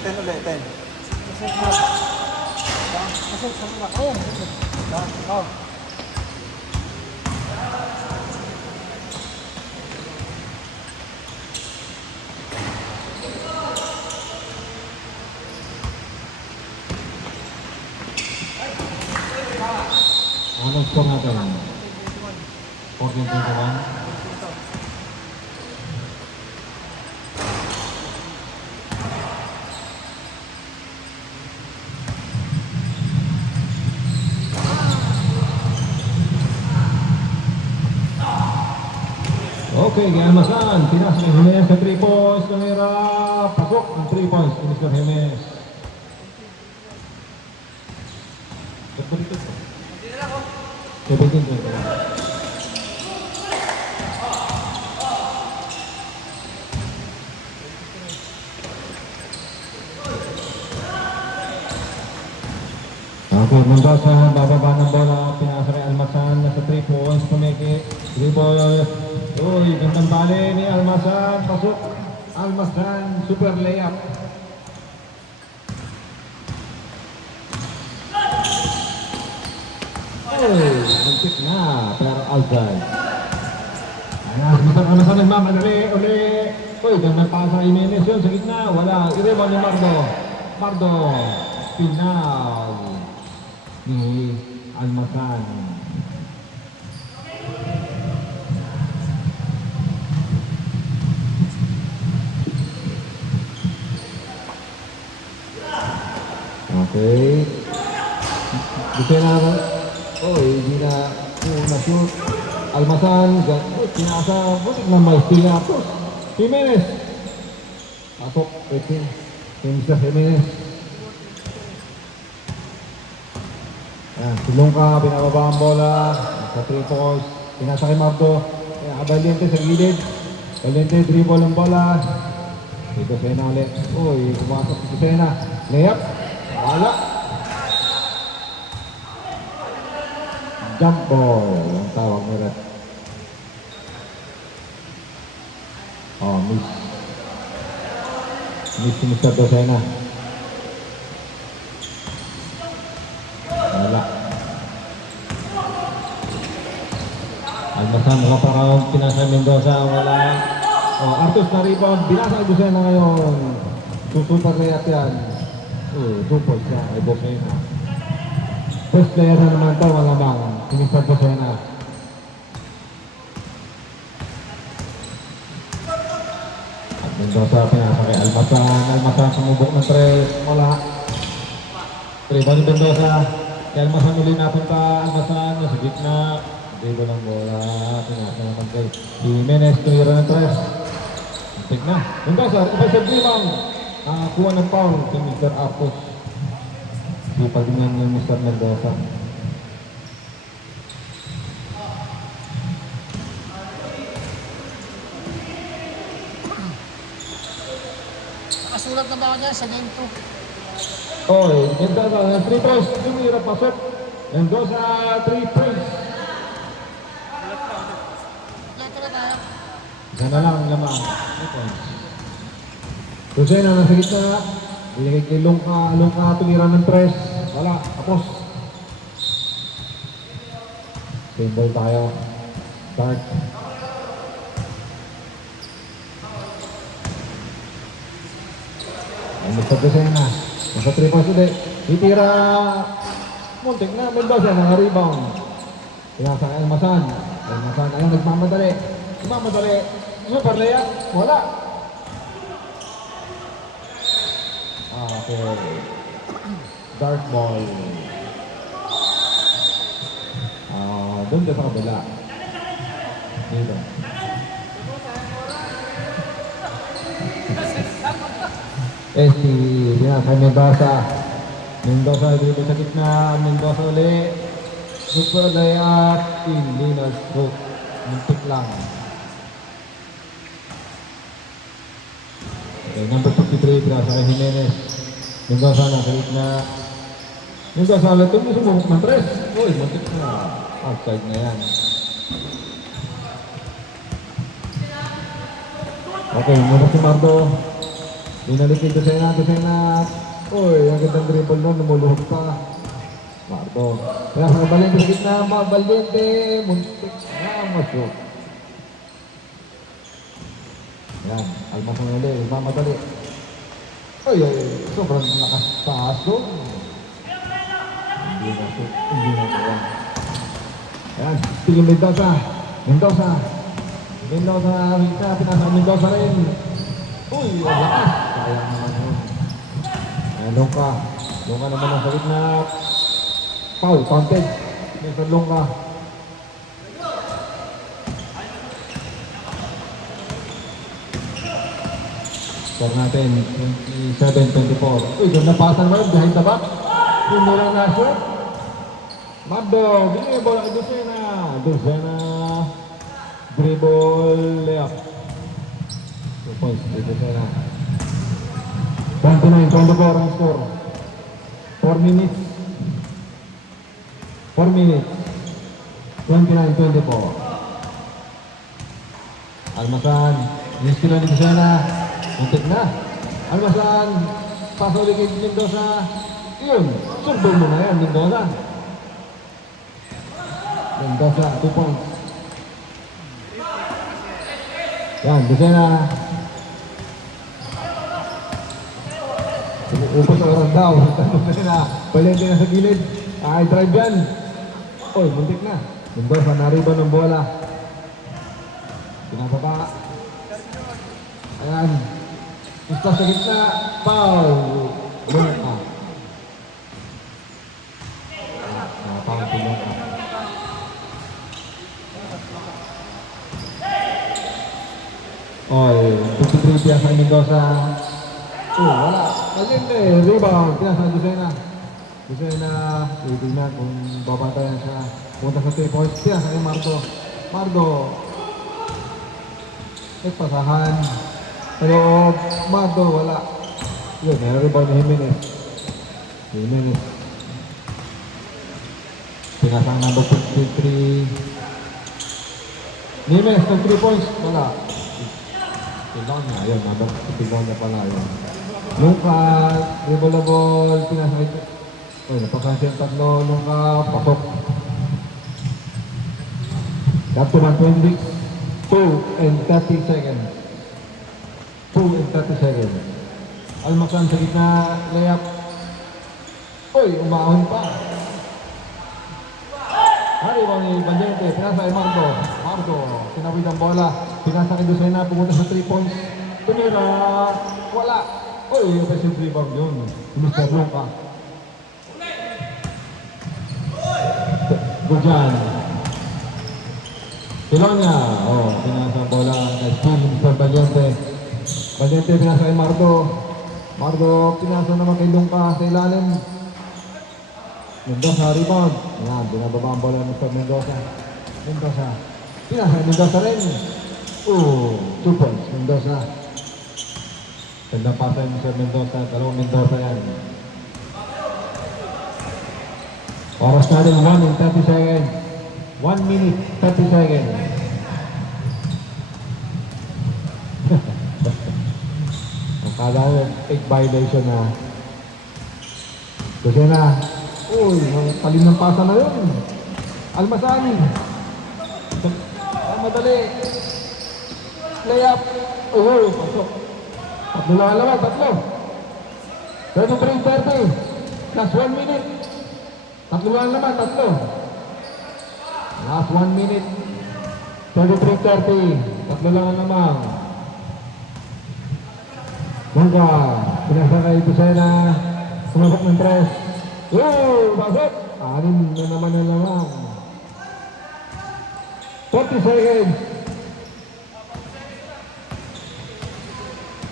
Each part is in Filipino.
10 ulit, 10. Anong score natin? 14-21. Okay, Galmasan, tinas ng Jimenez sa 3 points, kamera, pasok ng 3 points ni Mr. Jimenez. Pagbalito ito. 17-21. Okay, Mendoza, bababa ng bola, pinasa kay Almasan, nasa 3 points, pumiki, 3 points. Uy, gandang bali ni Almasan, pasok. Almasan, super layup. Uy, muntik na, pero outside. Ayan, Mr. Almasan nagmamadali, uli. Uy, gandang pasa kay Jimenez yun, sa gitna, wala. I-rebound ni Mardo. Mardo, pinal ni Almasan. Okay. Gusto na hindi na na-shoot. Almasan, pinasa, butik na may stila. Jimenez. Pasok, 18. Mr. Jimenez. Tulong ka, binababa ang bola. Sa 3 points. Pinasa kay Mardo. Valiente sa gilid. Valiente, dribble ang bola. Dito Sena ulit. Uy, pumasok si Sena. Layup. Wala. Jump ball. Ang tawag nila. Miss. Miss si Mr. Dosena. Wala. Almasan, nakaparang pinasa Mendoza. Wala. Artus na rebound. Binasa ang Dosena ngayon. Susuper layup yan. 2 points siya. Ay Dosena. First player na naman ito, malamang. Si Mr. Dosena. At Mendoza, pinasa kay Almasan. Almasan, sumubok ng 3. Wala. Rebound ni Mendoza. Kay Almasan uli napunta. Almasan, nasa gitna. Dribble ng bola. Pinasa naman kay Jimenez. Tumira ng 3. Antik na. Mendoza, offensive rebound. Nakakuha ng foul si Mr. Artus. Sipag din yung Mr. Mendoza. Nakasulat na ba ako dyan sa game 2? Mendoza, 3 points. Tumira, pasok. Mendoza, 3 points. Leto na tayo. Isa na lang lamang. 3 points. Dosena nasa gitna. Binigay kay Lungka, tumira ng 3. Wala, tapos. Same ball tayo. Start. Mr. Dosena. Nasa 3 points ulit. Titira. Muntik na. Mendoza, mga rebound. Pinasa kay Almasan. Almasan, ayun, nagmamadali. Super layup. Wala. Okay. Dark ball. Doon sa kabila. Dito. Kay Mendoza. Mendoza dito sa gitna. Mendoza ulit. Super layup. Hindi na stroke. Muntik lang. Okay, number 53, pinasa kay Jimenez. Mendoza na sa gitna. Mendoza ulit. Sumubok ng 3. Uy, muntik na. Outside na yan. Okay, muna si Mardo. Binalik kay Dosena. Uy, ang gandang dribble nun, lumuluhog pa. Marto. Kaya sa Valiente sa gitna, Valiente. Muntik na masuk. Yan, Almas ang uli, mamadali. Ay, sobrang nakastaas doon. Hindi na yan. Ayan, tingin Mendoza. Mendoza, pinasa Mendoza rin. Uy, ang lakas. Sayang naman yun. Ayan, Longka naman ang sakit na foul, counted. Mr. Longka. Score natin, 27-24. Uy, ganda pasan naman, behind the back. Yung mula na shot. Mando, bigay bola kay Dosena. Dribble, layup. 2 points, Dosena. 29-24 ang score. 4 minutes. 29-24. Almasan, niskilo ni Dosena. Muntik na. Almasan, paso ulit kay Mendoza. Yun, sumbong mo na yan, Mendoza. 2 points. Yan, Dosena. Upos ang oras daw. Dosena. Valiente na sa gilid. Ay, drive yan. Oy, muntik na. Mendoza, nariban ng bola. Pinababa. Ayan. Isla sa gitna. Foul. Lungka. Foul si Lungka. Oy, 53 piya sa Mendoza. Wala. Valiente. Rebound. Pinasa sa Dosena. Titignan kung babatayan siya. Punta sa 3 points. Pinasa kay Mardo. Pasahan. Pero Mardo, wala. Yun, may rebound ni Jimenez. Pinasang number 53. Jimenez, 3 points. Wala. Tilonya. Ayun, number Tilonya pala. Ayun. Lungka, dribble, pinasang ito. Napasan siya yung tatlo. Lungka, pasok. Captain 2 and 30 seconds. 2 and 30 seconds. Almasan sa gitna, layup. Uy, umahon pa. Hari bang ni Valiente, pinasa kay Mardo, tinawid ang bola. Pinasa kay Dosena, pumunta sa 3 points. Tumira, wala. Uy, offensive rebound yun. Mr. Longka. Gujan. Tilonya, pinasa ang bola. Nice Mr. Valiente. Valiente pinasa kay Mardo, pinasa naman kay Lungka sa ilalim. Mendoza, rebound. Ayan, binababa ang bola ng Mr. Mendoza. Pinasa kay Mendoza rin. 2 points, Mendoza. Gandang pasa yung Mr. Mendoza, dalawang Mendoza yan. Oras natin 1 and 30 seconds. 1 minute, 30 seconds. Akala ko 8 violation na. Dosena. Uy, talim ng pasa na yun. Almasani. Madali. Layup. Pasok. Tatlo lang alaman, tatlo. 33-30. Last 1 minute. Tatlo lang alaman, tatlo. Last 1 minute. 33-30. Tatlo lang alaman. Lungka, pinasa kay Dosena, sumabak ng 3. Pasok! 6 na naman ang lamang. 40 seconds.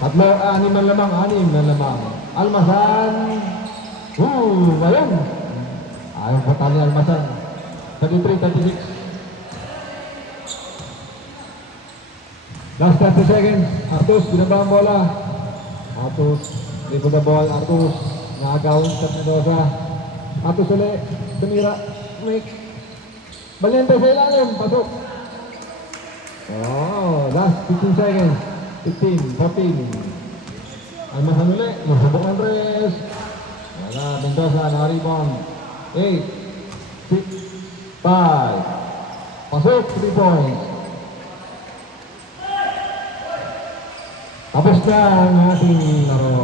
6 na lamang. Almasan. Ayun. Ayaw patali Almasan. 33-36. Last 30 seconds. Artus, binaba ang bola. Artus, dribble the ball. Artus, nakagawin sa Mendoza. Artus ulit, tumira. Make. Valiente sa ilalim, pasok. Last 15 seconds. 15, 14. Almasan ulit, nasubok ng tres. Wala, Mendoza na-rebound. 8, 6, 5. Pasok, 3 points. Tapos na ang ating laro.